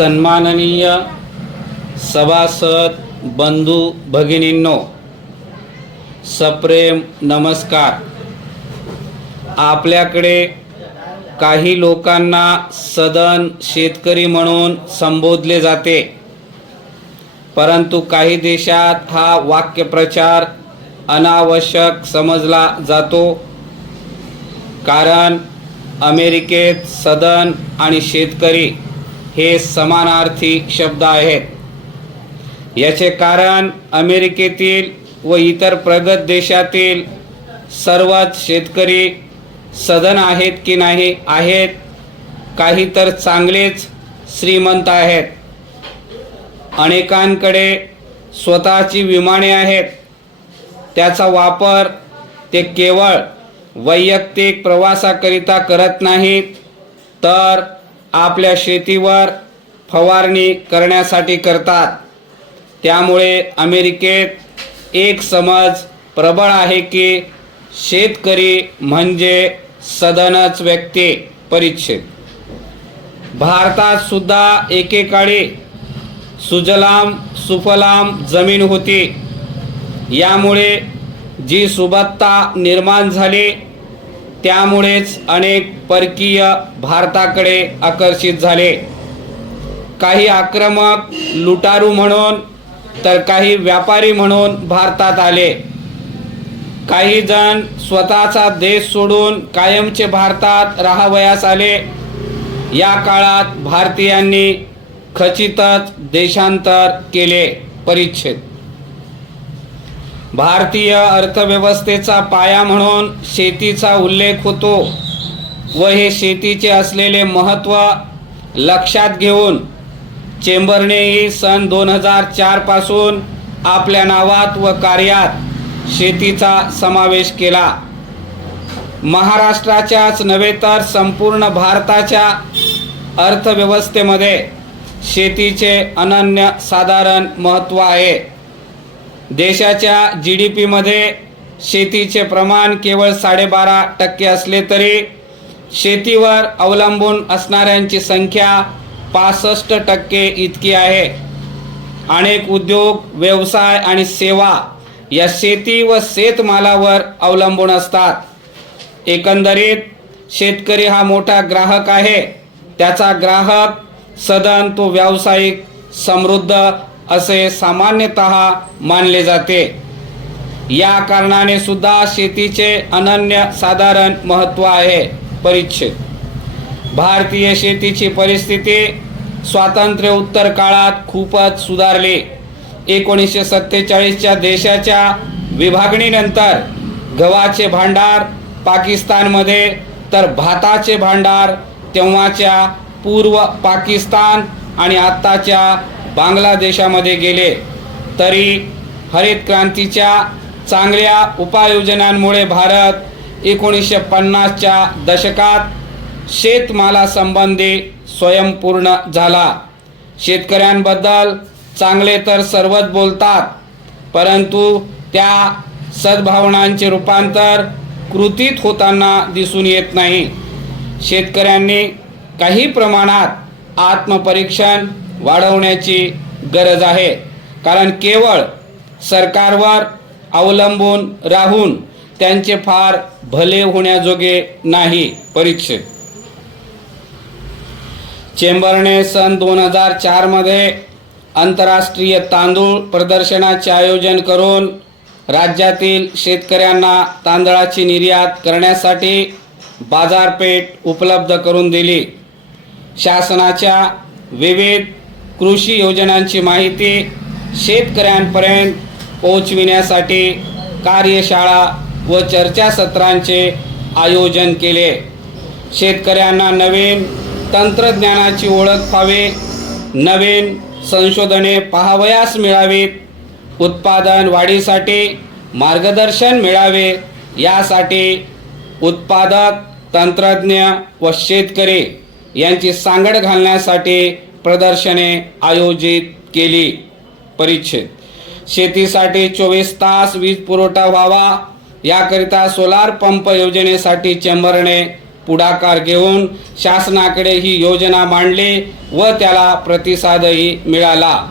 सन्माननीय सभासद बंधू भगिनींनो, सप्रेम नमस्कार। आपल्याकडे काही लोकांना सदन शेतकरी म्हणून संबोधले जाते, परंतु काही देशात हा वाक्यप्रचार अनावश्यक समजला जातो, कारण अमेरिकेत सदन आणि शेतकरी हे समानार्थी शब्द आहेत। याचे कारण अमेरिकेतील व इतर प्रगत देशातील सर्वच शेतकरी सदन आहेत की नाही आहेत, काही तर चांगलेच श्रीमंत आहेत। अनेकांकडे स्वतःची विमाने आहेत, त्याचा वापर ते केवळ वैयक्तिक प्रवासाकरिता करत नाहीत, तर आपल्या शेतीवर फवारणी करण्यासाठी करतात। त्यामुळे अमेरिकेत एक समज प्रबळ आहे की शेतकरी म्हणजे सदनच व्यक्ती। परिच्छेद भारतात सुद्धा एकेकाळी सुजलाम सुफलाम जमीन होती। यामुळे जी सुबत्ता निर्माण झाली, त्यामुळेच अनेक परकीय भारताकडे आकर्षित झाले। काही आक्रमक लुटारू म्हणून तर काही व्यापारी म्हणून भारतात आले। काही जण स्वतःचा देश सोडून कायमचे भारतात राहावयास आले। या काळात भारतीयांनी खचितच देशांतर केले। परिच्छेद भारतीय अर्थव्यवस्थेचा पाया म्हणून शेतीचा उल्लेख होतो व हे शेतीचे असलेले महत्त्व लक्षात घेऊन चेंबरनेही सन 2004 पासून आपल्या नावात व कार्यात शेतीचा समावेश केला। महाराष्ट्राच्याच नव्हे तर संपूर्ण भारताच्या अर्थव्यवस्थेमध्ये शेतीचे अनन्यसाधारण महत्त्व आहे। देशाच्या GDP मध्ये शेतीचे प्रमाण केवळ 12.5% असले तरी शेतीवर अवलंबून असणाऱ्यांची संख्या 65% इतकी आहे। अनेक उद्योग, व्यवसाय आणि सेवा या शेती व शेतमालावर अवलंबून असतात। एकंदरीत शेतकरी हा मोठा ग्राहक आहे। त्याचा ग्राहक सदन तो व्यावसायिक समृद्ध असे सामान्यतः मानले जाते। या कारणाने सुद्धा शेतीचे अनन्यसाधारण महत्त्व आहे। परिच्छेद भारतीय शेतीची परिस्थिती स्वातंत्र्योत्तर काळात खूपच सुधारली। 1947च्या देशाच्या विभागणीनंतर गव्हाचे भांडार पाकिस्तानमध्ये तर भाताचे भांडार तेव्हाच्या पूर्व पाकिस्तान आणि आत्ताच्या बांगलादेशामध्ये गेले। तरी हरित क्रांतीच्या चांगल्या उपाययोजनांमुळे भारत 1950च्या दशकात शेतमालासंबंधी स्वयंपूर्ण झाला। शेतकऱ्यांबद्दल चांगले तर सर्वच बोलतात, परंतु त्या सद्भावनांचे रूपांतर कृतीत होताना दिसून येत नाही। शेतकऱ्यांनी काही प्रमाणात आत्मपरीक्षण वाढवण्याची गरज आहे, कारण केवळ सरकारवर अवलंबून राहून त्यांचे फार भले होण्याजोगे नाही। परिच्छेद चेंबरने सन 2004 मध्ये आंतरराष्ट्रीय तांदूळ प्रदर्शनाचे आयोजन करून राज्यातील शेतकऱ्यांना तांदळाची निर्यात करण्यासाठी बाजारपेठ उपलब्ध करून दिली। शासनाच्या विविध कृषी योजनांची माहिती शेतकऱ्यांपर्यंत पोहोचविण्यासाठी कार्यशाळा व चर्चासत्रांचे आयोजन केले। शेतकऱ्यांना नवीन तंत्रज्ञानाची ओळख व्हावी, नवीन संशोधने पाहावयास मिळावीत, उत्पादन वाढीसाठी मार्गदर्शन मिळावे, यासाठी उत्पादक, तंत्रज्ञ व शेतकरी यांची सांगड घालण्यासाठी प्रदर्शने आयोजित केली। परिच्छेद शेतीसाठी 24 तास वीज पुरवठा व्हावा, याकरिता सोलार पंप योजनेसाठी चेंबरने पुढाकार घेऊन शासनाकडे ही योजना मांडली व त्याला प्रतिसादही मिळाला।